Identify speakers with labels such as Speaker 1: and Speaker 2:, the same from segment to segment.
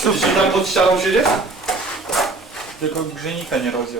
Speaker 1: Dzisiaj tam pod ścianą siedzie?
Speaker 2: Tylko grzejnika nie rozjął.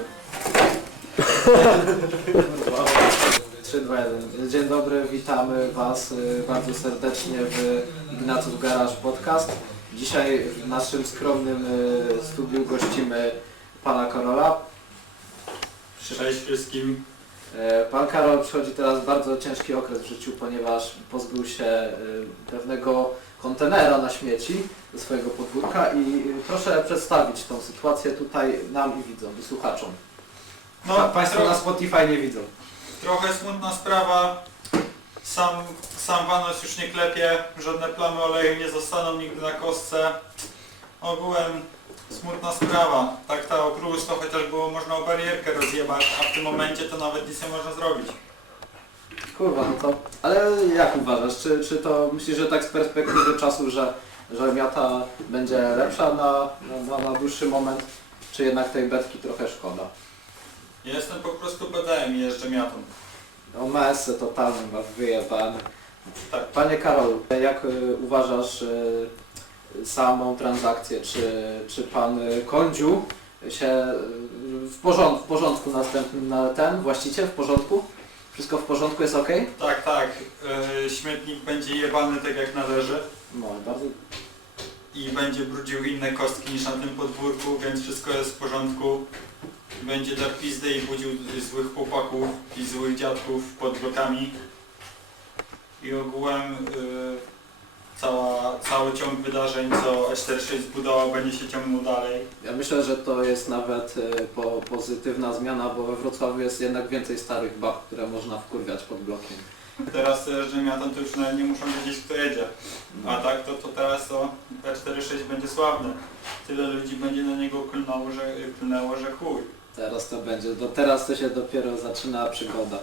Speaker 3: 3, 2, 1. Dzień dobry, witamy Was bardzo serdecznie w Ignaców Garage Podcast. Dzisiaj w naszym skromnym studiu gościmy pana Karola.
Speaker 2: Cześć wszystkim.
Speaker 3: Pan Karol przychodzi teraz bardzo ciężki okres w życiu, ponieważ pozbył się pewnego kontenera na śmieci ze swojego podwórka i proszę przedstawić tą sytuację tutaj nam i widzom, i słuchaczom.
Speaker 2: No,
Speaker 3: Państwo na Spotify nie widzą.
Speaker 2: trochę smutna sprawa. Sam Vanos już nie klepie, żadne plamy oleju nie zostaną nigdy na kostce. Ogółem smutna sprawa. Tak ta okrus to chociaż było można o barierkę rozjebać, a w tym momencie to nawet nic nie można zrobić.
Speaker 3: Kurwa, no to... Ale jak uważasz? Czy to myślisz, że tak z perspektywy czasu, że miata będzie lepsza na dłuższy moment, czy jednak tej betki trochę szkoda?
Speaker 2: Ja jestem po prostu PDM i jeżdżę miatą.
Speaker 3: O mesę totalny masz wyjebany.
Speaker 2: Tak.
Speaker 3: Panie Karolu, jak uważasz samą transakcję? Czy pan Kądziu się w porządku następnym na ten właściciel w porządku? Wszystko w porządku, jest ok?
Speaker 2: Tak. Śmietnik będzie jebany tak jak należy.
Speaker 3: No bardzo.
Speaker 2: I będzie brudził inne kostki niż na tym podwórku, więc wszystko jest w porządku. Będzie dar pizdę i budził złych chłopaków i złych dziadków pod blokami. I ogółem cały ciąg wydarzeń, co A46 zbudował, będzie się ciągnął dalej.
Speaker 3: Ja myślę, że to jest nawet pozytywna zmiana, bo we Wrocławiu jest jednak więcej starych bab, które można wkurwiać pod blokiem.
Speaker 2: Teraz jeżdżę miatem, to już nawet nie muszą wiedzieć, kto jedzie. A tak to teraz to A46 będzie sławny. Tyle ludzi będzie na niego klnęło, że chuj.
Speaker 3: Teraz to będzie, teraz to się dopiero zaczyna przygoda.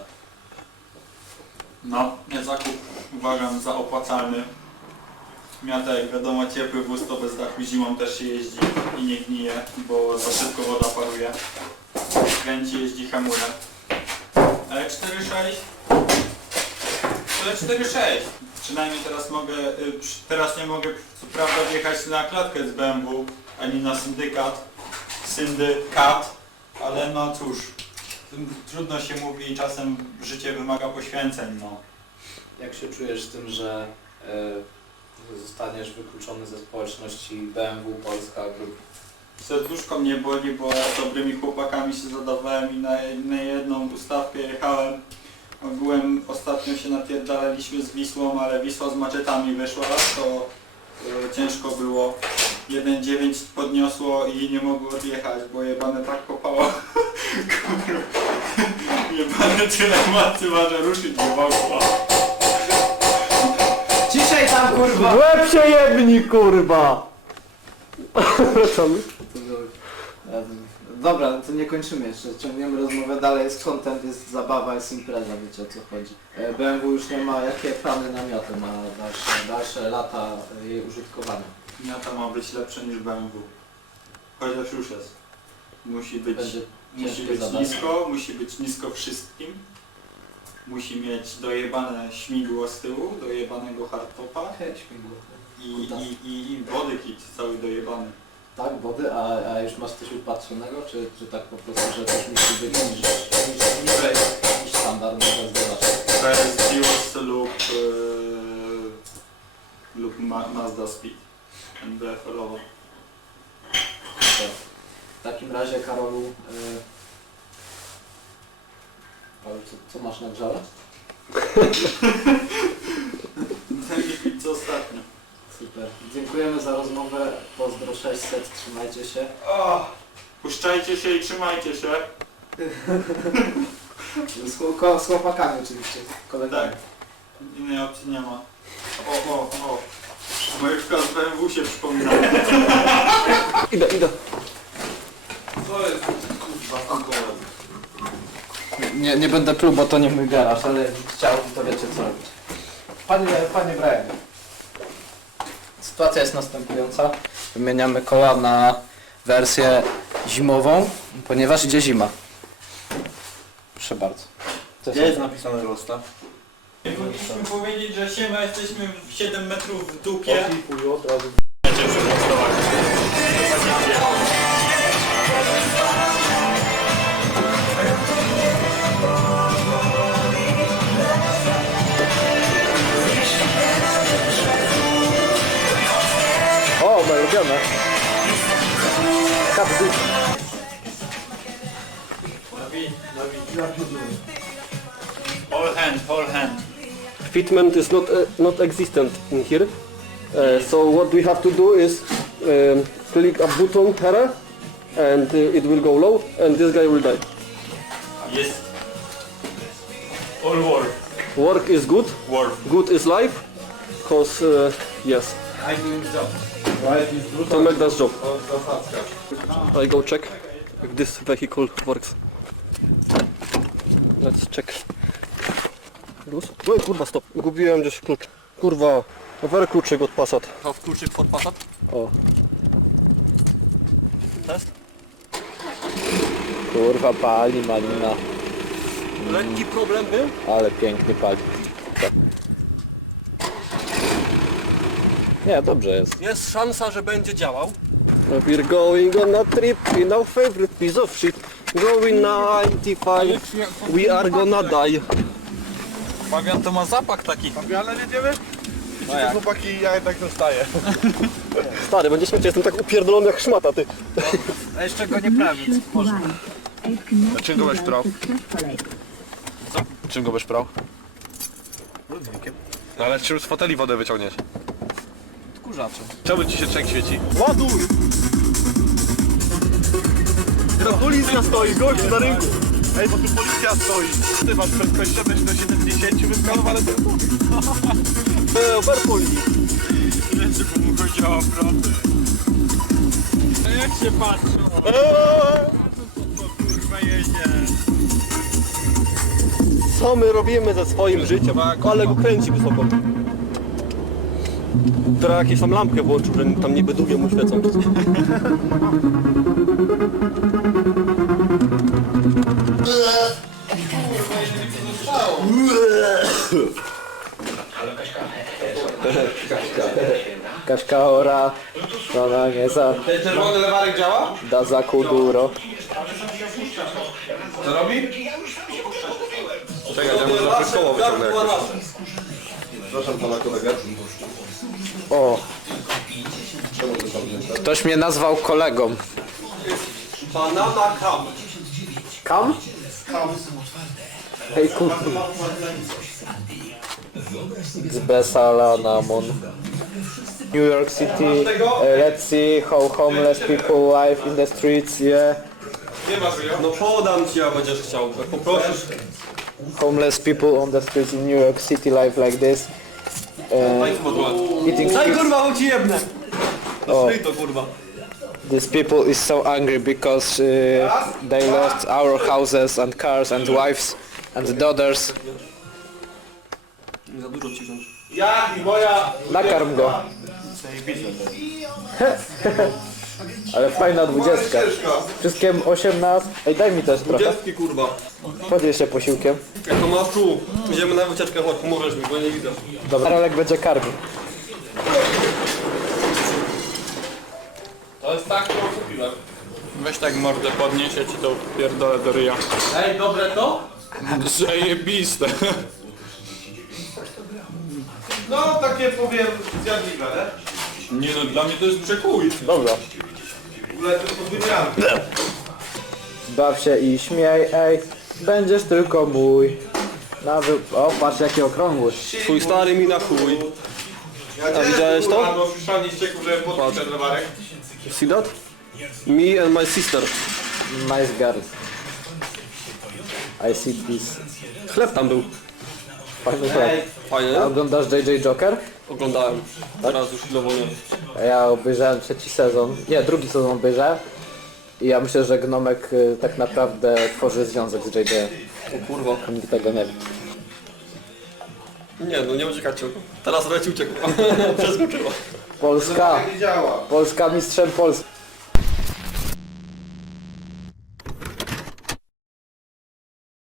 Speaker 2: No, ja zakup uważam za opłacalny. Miata, jak wiadomo, ciepły wóz to bez dachu zimą też się jeździ i nie gnije, bo za szybko woda paruje. Kręci, jeździ, hamuje. Ale 4.6 to 4.6. Przynajmniej teraz nie mogę co prawda wjechać na klatkę z BMW, ani na syndykat, ale no cóż, trudno się mówi i czasem życie wymaga poświęceń, no.
Speaker 3: Jak się czujesz z tym, że zostaniesz wykluczony ze społeczności BMW Polska Group?
Speaker 2: Serduszko mnie boli, bo dobrymi chłopakami się zadawałem i na jedną ustawkę jechałem. Ogółem ostatnio się napierdalaliśmy z Wisłą, ale Wisła z maczetami wyszła, to ciężko było. 1.9 podniosło i nie mogło odjechać, bo jebane tak kopało. Jebane tyle mocy ma, że ruszyć nie mogło.
Speaker 3: Ciszej tam, kurwa!
Speaker 1: Łeb się jebni, kurwa! Wracamy.
Speaker 3: Dobra, to nie kończymy jeszcze, ciągniemy rozmowę dalej, jest content, jest zabawa, jest impreza, wiecie o co chodzi. BMW już nie ma, jakie plany na miatę na dalsze lata jej użytkowania?
Speaker 2: Miata ma być lepsze niż BMW. Chociaż już jest. Musi być
Speaker 3: ciężkie zadanie.
Speaker 2: musi być nisko wszystkim. Musi mieć dojebane śmigło z tyłu, dojebanego hardtopa i body kit cały dojebany.
Speaker 3: Tak, body, a już masz coś upatrzonego, czy tak po prostu, że też musi być niż standard, może zgadzasz?
Speaker 2: To jest Dios lub Mazda Speed. NBFL-owo.
Speaker 3: W takim razie, Karolu, co masz na grzale?
Speaker 2: Taki co ostatnio.
Speaker 3: Super. Dziękujemy za rozmowę. Pozdro 600, trzymajcie się.
Speaker 2: Puszczajcie się i trzymajcie się.
Speaker 3: Z chłopakami oczywiście, kolegami.
Speaker 2: Tak. Innej opcji nie ma. O. Mojewka z BMW się przypomina.
Speaker 1: Idę.
Speaker 2: To jest kurwa tankowe.
Speaker 3: Nie będę pluł, bo to nie mój garaż, ale chciałbym, to wiecie co robić. Panie Brian, sytuacja jest następująca. Wymieniamy koła na wersję zimową, ponieważ idzie zima. Proszę bardzo.
Speaker 1: Gdzie jest napisane Rosta?
Speaker 2: Powinniśmy powiedzieć, że siema, jesteśmy w 7 metrów w dupie.
Speaker 1: Od razu.
Speaker 2: Będziemy przetestować.
Speaker 3: robione. Każdy.
Speaker 2: Whole hand.
Speaker 1: Fitment is not existent in here. So what we have to do is click a button here and it will go low and this guy will die.
Speaker 2: Jest. All work.
Speaker 1: Work is good,
Speaker 2: Work.
Speaker 1: good is life, cause yes,
Speaker 4: I doing job. Right is brutal.
Speaker 1: to make that job.
Speaker 4: Zasadzka.
Speaker 1: I go check if this vehicle works. Let's check. Luz? Oj kurwa stop, gubiłem gdzieś klucz. Kurwa, where kluczyk od Passat? Have kluczyk for Passat? O. Test?
Speaker 3: Kurwa, pali malina.
Speaker 1: Lekki problem był?
Speaker 3: Ale pięknie pali. Tak. Nie, dobrze jest.
Speaker 1: Jest szansa, że będzie działał. We're going on a trip in our favorite piece of shit. Going 95, we are gonna die.
Speaker 2: Fabian to ma zapach taki.
Speaker 4: Fabiana jedziemy? No jak? Chłopaki, ja jednak zostaję.
Speaker 1: Stary, będzie śmiecie, jestem tak upierdolony jak szmata, ty.
Speaker 4: A jeszcze go nie prawić. Czym go będziesz prał? Czym go będziesz prał? Brudnikiem. No ale czym z foteli wodę wyciągniesz?
Speaker 3: Odkurzaczem.
Speaker 4: Czemu ci się trzęk świeci?
Speaker 1: Ładuj! Teraz policja stoi, gościu na rynku.
Speaker 4: Ej, bo tu policja stoi. Ty masz prędkościowość do 70 wyskalowane to
Speaker 1: Berpoli.
Speaker 2: Wiecie, bo mu chodziło o pracę. A jak się patrzą? Kurwa jedzie.
Speaker 1: Co my robimy ze swoim życiem? Ale go kręci wysoko. Teraz jakieś tam lampkę włączył, że tam niby długie mu świecą.
Speaker 3: Kaśka ora, ona nie za...
Speaker 4: Ten czerwony lewarek działa?
Speaker 3: Da za kuduro.
Speaker 4: Co robi? Czekaj, ja może na koło wyciągnę jakoś. Proszę pana kolegę.
Speaker 3: O! Ktoś mnie nazwał kolegą.
Speaker 1: Banana cam.
Speaker 3: Kam? Hej kurwa. Z Besala Namon. New York City, let's see how homeless people live in the streets, yeah.
Speaker 1: No podam ci, a będziesz chciał. Poprosisz.
Speaker 3: Homeless people on the streets in New York City live like this. Eating
Speaker 1: Daj
Speaker 3: streets.
Speaker 1: kurwa, bo ci jebnę.
Speaker 3: O.
Speaker 1: To kurwa.
Speaker 3: These people is so angry because they lost our houses and cars and wives and daughters.
Speaker 1: Nie za dużo ciszą.
Speaker 4: Ja i moja...
Speaker 3: Nakarm go. Ale fajna 20. Wszystkim 18. Ej, daj mi też trochę.
Speaker 1: Dziewki kurwa.
Speaker 3: Podnieś się posiłkiem.
Speaker 1: Jak to masz tu? Idziemy na wycieczkę, chodź, pomożesz mi, bo nie widzę.
Speaker 3: Dobra, Karolek będzie karmił.
Speaker 4: To jest tak, którą kupiłem.
Speaker 2: Weź tak mordę podnieś, ja ci to pierdolę do ryja.
Speaker 1: Ej, dobre to?
Speaker 2: Zajebiste.
Speaker 4: No, takie powiem zjadliwe, nie?
Speaker 2: Nie no, dla mnie to jest przekój.
Speaker 3: Dobra.
Speaker 4: W ogóle to podmieniamy.
Speaker 3: Baw się i śmiej, ej. Będziesz tylko mój. O, patrz jaki okrągły.
Speaker 1: Twój stary mi na chuj.
Speaker 4: Ja
Speaker 1: widziałeś to?
Speaker 4: No, słyszeliście, że podpić ten lewarek?
Speaker 1: See that? Me and my sister.
Speaker 3: Nice girls. I see this.
Speaker 1: Chleb tam był.
Speaker 3: Fajny chleb.
Speaker 1: Fajnie.
Speaker 3: A oglądasz JJ Joker?
Speaker 1: Oglądałem. Teraz już chwilowo nie.
Speaker 3: Ja obejrzałem trzeci sezon. Nie, drugi sezon obejrzałem. I ja myślę, że Gnomek tak naprawdę tworzy związek z JJ.
Speaker 1: O kurwa.
Speaker 3: Nikt tego nie wie.
Speaker 1: Nie, no nie uciekacie. Teraz leci uciekł. Przeskoczyła.
Speaker 3: Polska!
Speaker 4: Nie działa.
Speaker 3: Polska mistrzem Polski.